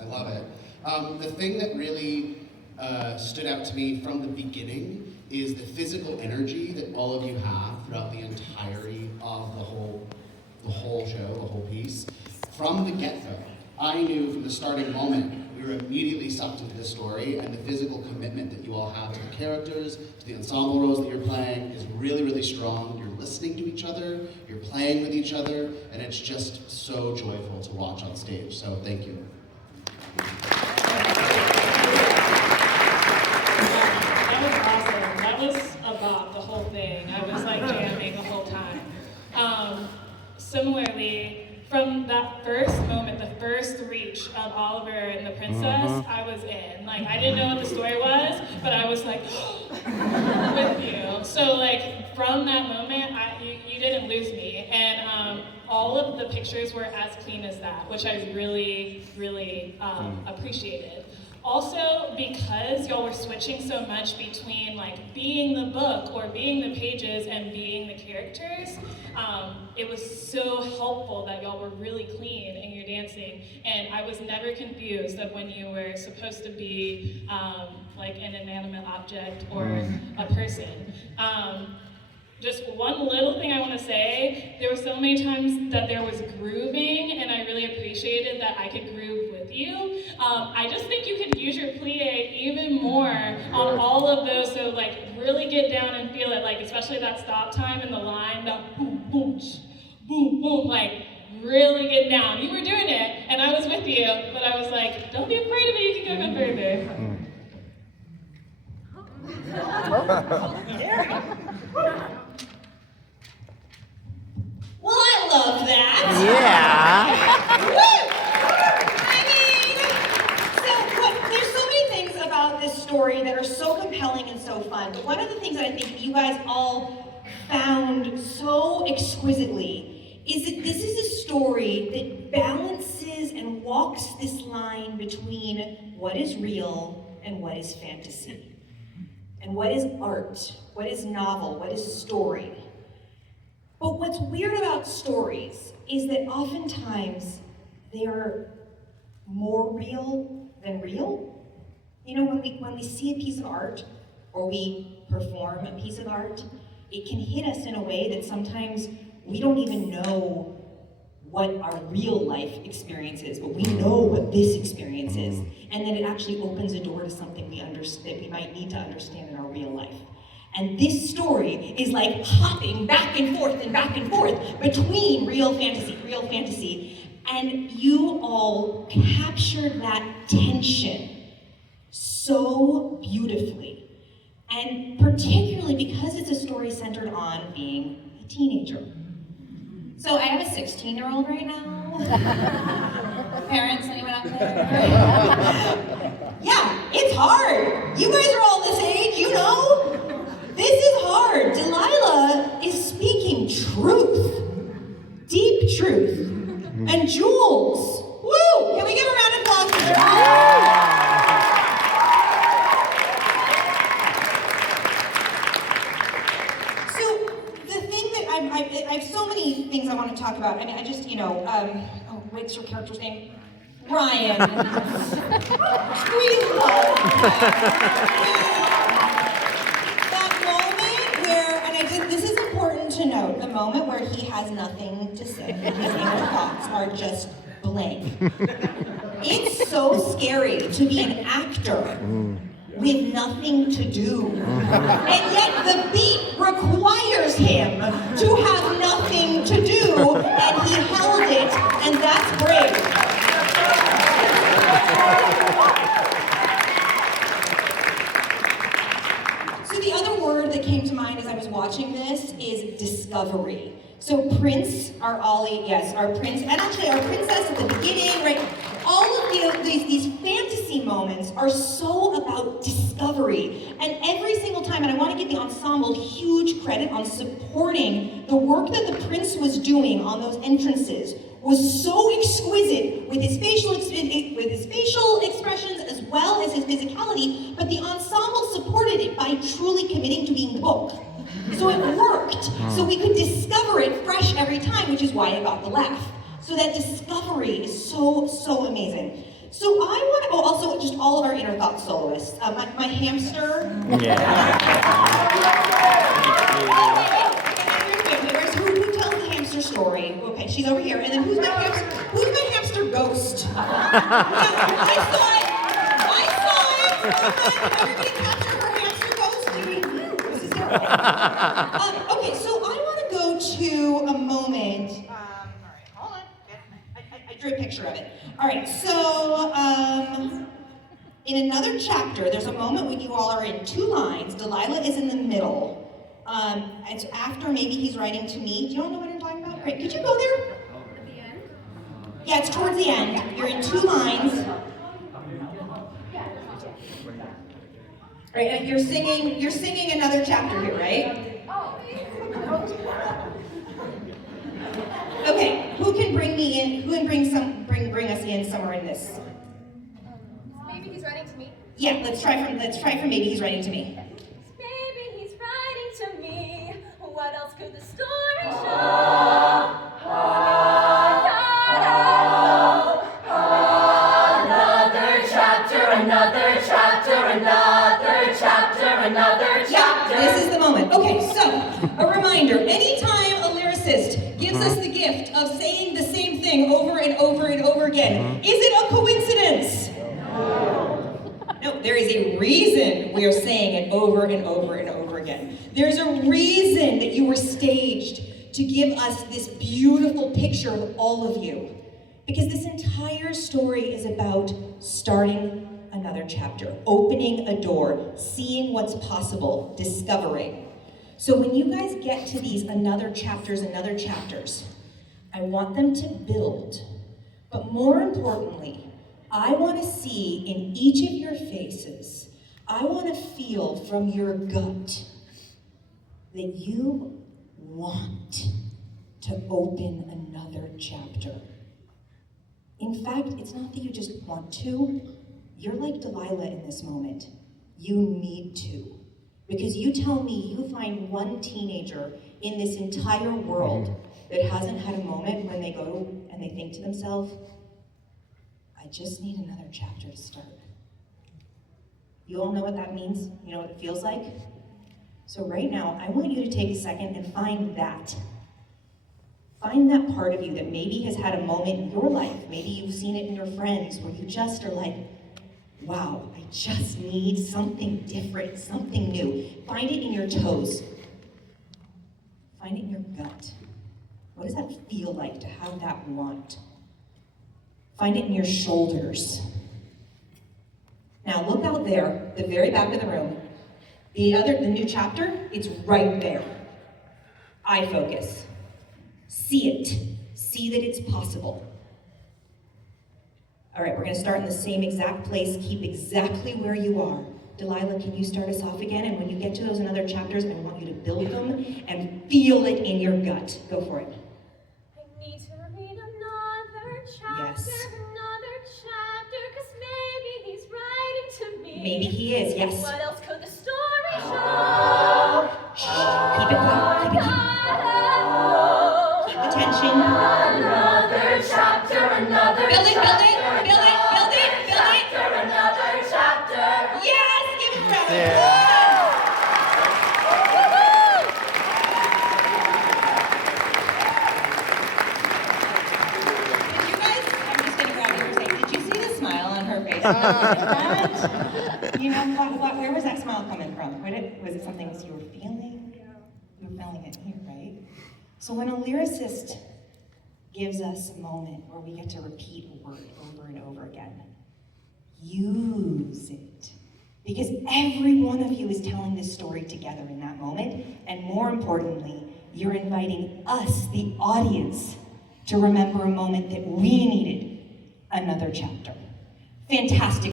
I love it. The thing that really stood out to me from the beginning is the physical energy that all of you have throughout the entirety of the whole show, the whole piece. From the get-go, I knew from the starting moment we were immediately sucked into the story, and the physical commitment that you all have to the characters, to the ensemble roles that you're playing is really, really strong. You're listening to each other, you're playing with each other, and it's just so joyful to watch on stage. So thank you. That was a bop, the whole thing. I was like jamming the whole time. Similarly, from that first moment, the first reach of Oliver and the princess, I was in. Like, I didn't know what the story was, but I was like, with you. So like, from that moment, you didn't lose me. And all of the pictures were as clean as that, which I really, really appreciated. Also, because y'all were switching so much between like being the book or being the pages and being the characters, it was so helpful that y'all were really clean in your dancing, and I was never confused of when you were supposed to be like an inanimate object or a person. Just one little thing I want to say, there were so many times that there was grooving, and I really appreciated that I could groove with you. I just think you could use your plie even more on all of those, so like really get down and feel it, like especially that stop time in the line, that boom, boom, boom, boom, like really get down. You were doing it, and I was with you, but I was like, don't be afraid of it, you can go further. Well, I love that. Yeah. I mean, there's so many things about this story that are so compelling and so fun. But one of the things that I think you guys all found so exquisitely is that this is a story that balances and walks this line between what is real and what is fantasy, and what is art, what is novel, what is story. But what's weird about stories is that oftentimes they are more real than real. You know, when we see a piece of art or we perform a piece of art, it can hit us in a way that sometimes we don't even know what our real life experience is, but we know what this experience is. And then it actually opens a door to something that we might need to understand in our real life. And this story is like hopping back and forth between real fantasy, and you all captured that tension so beautifully. And particularly because it's a story centered on being a teenager. So I have a 16-year-old right now. Parents, anyone out there? Yeah, it's hard. You guys are all this age, you know. This is hard. Delilah is speaking truth, deep truth. And Jules, woo! Can we give a round of applause for Jules? So the thing that I have so many things I want to talk about. I mean, I just, what's your character's name? Ryan. We love this is important to note, the moment where he has nothing to say, his inner thoughts are just blank. It's so scary to be an actor with nothing to do. And yet the beat requires him to have nothing to do, and he held it, and that's brave. The other word that came to mind as I was watching this is discovery. So Prince, our Ollie, yes, our Prince, and actually our princess at the beginning, right? All of these fantasy moments are so about discovery. And every single time, and I want to give the ensemble huge credit on supporting the work that the Prince was doing on those entrances was so exquisite with his facial expressions as well as his physicality, but the ensemble supported it by truly committing to being the book. So it worked. So we could discover it fresh every time, which is why I got the laugh. So that discovery is so, so amazing. So I all of our inner thought soloists. My hamster. Who tells the hamster story? Okay, she's over here. And then who's my hamster ghost? I saw it. Everybody capture her hamster ghost. This is terrible. Okay, so I want to go to a moment. All right, hold on. I drew a picture of it. All right, so in another chapter, there's a moment when you all are in two lines. Delilah is in the middle. It's after maybe he's writing to me. Do you all know what I'm talking about? Great. Could you go there? At the end? Yeah, it's towards the end. You're in two lines. Right, and you're singing another chapter here, right? Okay, who can bring me in? Who can bring us in somewhere in this? Maybe he's writing to me. Yeah, let's try from maybe he's writing to me. Maybe he's writing to me. What else could the story show? Another chapter. This is the moment. Okay, so a reminder, anytime a lyricist gives us the gift of saying the same thing over and over and over again, is it a coincidence? No, there is a reason we are saying it over and over and over again. There's a reason that you were staged to give us this beautiful picture of all of you. Because this entire story is about starting another chapter, opening a door, seeing what's possible, discovering. So when you guys get to these another chapters, I want them to build. But more importantly, I want to see in each of your faces, I want to feel from your gut that you want to open another chapter. In fact, it's not that you just want to. You're like Delilah in this moment. You need to. Because you tell me you find one teenager in this entire world that hasn't had a moment when they go and they think to themselves, I just need another chapter to start. You all know what that means? You know what it feels like? So right now, I want you to take a second and find that. Find that part of you that maybe has had a moment in your life. Maybe you've seen it in your friends where you just are like, wow, I just need something different, something new. Find it in your toes. Find it in your gut. What does that feel like to have that want? Find it in your shoulders. Now look out there, the very back of the room. The new chapter, it's right there. Eye focus. See it. See that it's possible. All right, we're going to start in the same exact place. Keep exactly where you are. Delilah, can you start us off again? And when you get to those another chapters, I want you to build them and feel it in your gut. Go for it. I need to read another chapter, Yes. another chapter, 'cause maybe he's writing to me. Maybe he is, yes. What else could the story show? Keep it quiet. Keep attention. Another chapter, another Build it, build it, build it, build it, build it. chapter, another chapter. Yes, give it a round. Yeah. Did you guys, I'm just going to grab you for a second. Did you see the smile on her face? You know, where was that smile coming from? Was it something you were feeling? You were feeling it here, right? So when a lyricist gives us a moment where we get to repeat a word over and over again, use it. Because every one of you is telling this story together in that moment, and more importantly, you're inviting us, the audience, to remember a moment that we needed another chapter. Fantastic.